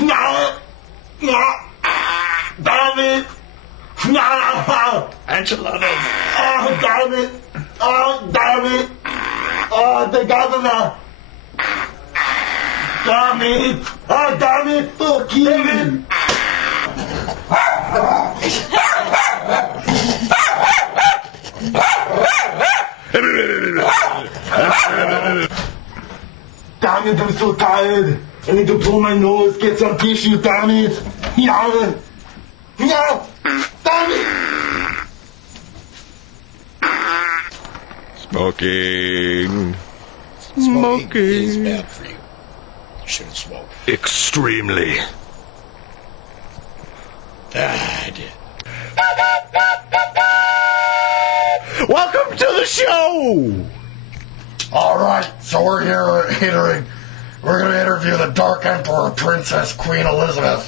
No. No. Damn it. No. Enchiladas. Oh, damn it. Oh, damn it. Oh, the governor. Damn it. Oh, damn it. Fuck you. Damn it, I'm so tired. I need to blow my nose, get some tissue, damn it. Yeah. Yeah. Damn it. Smoking. Smoking is bad for you. You shouldn't smoke. Extremely. I did. Welcome to the show! Alright, so we're here we're gonna interview the Dark Emperor, Princess Queen Elizabeth.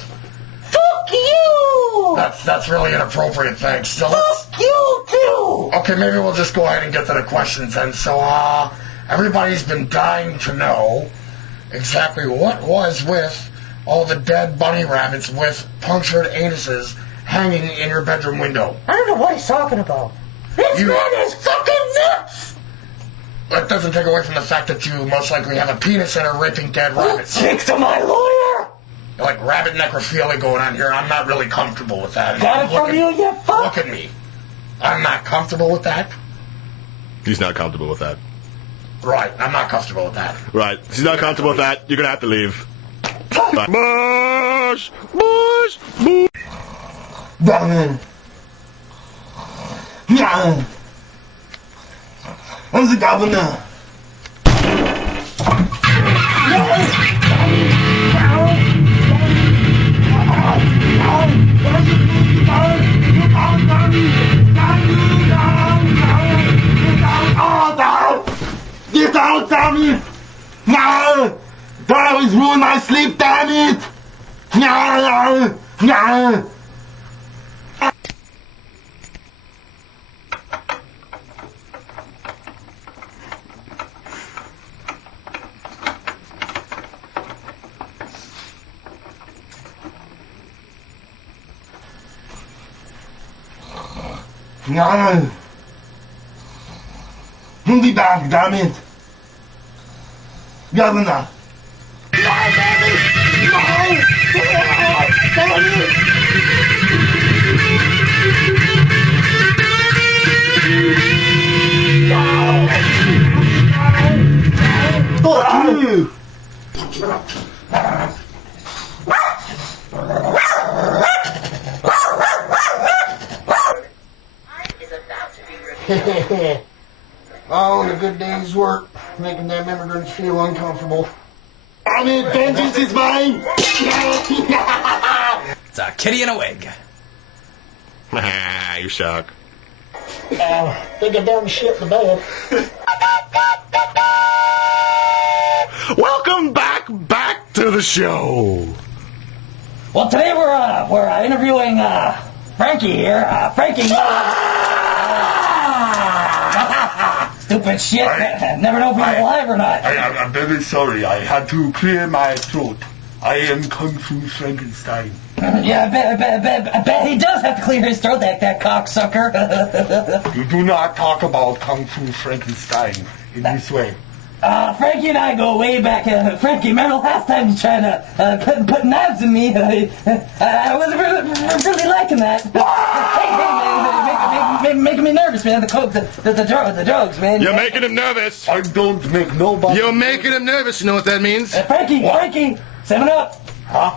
Fuck you! That's really inappropriate, thanks. So Fuck you too! okay, maybe we'll just go ahead and get to the questions then. So, everybody's been dying to know exactly what was with all the dead bunny rabbits with punctured anuses hanging in your bedroom window. I don't know what he's talking about. This man is fucking nuts! That doesn't take away from the fact that you most likely have a penis and are raping dead rabbits. Speak to my lawyer! Like rabbit necrophilia going on here. I'm not really comfortable with that. Got it from you, you fuck! Look at me. I'm not comfortable with that. He's not comfortable with that. Right, I'm not comfortable with that. Right, if he's not comfortable with that, you're gonna have to leave. Bye. Bush! Bush! Bush! Damn it. Yeah. I'm the governor. Get out, Tommy! No! That always ruin my sleep, damn it! No! No! No! He'll be back, damn it! Governor! No, damn it! No! Damn it! No! Fuck you! Oh, the good day's work, making them immigrants feel uncomfortable. I mean, vengeance is mine! It's a kitty in a wig. You suck. Think I done shit the bed. Welcome back to the show. Well, today we're interviewing Frankie here. Frankie. Stupid shit. Never know if he's alive or not. I'm very sorry. I had to clear my throat. I am Kung Fu Frankenstein. Yeah, I bet he does have to clear his throat, that cocksucker. You do not talk about Kung Fu Frankenstein in this way. Frankie and I go way back. Frankie, remember last time you tried to put knives in me? I wasn't really liking that. Hey, man, making me nervous, man. The coke, the drugs, man. You're making him nervous. I don't make nobody. You're making him nervous. You know what that means? Frankie, 7 Up. Huh?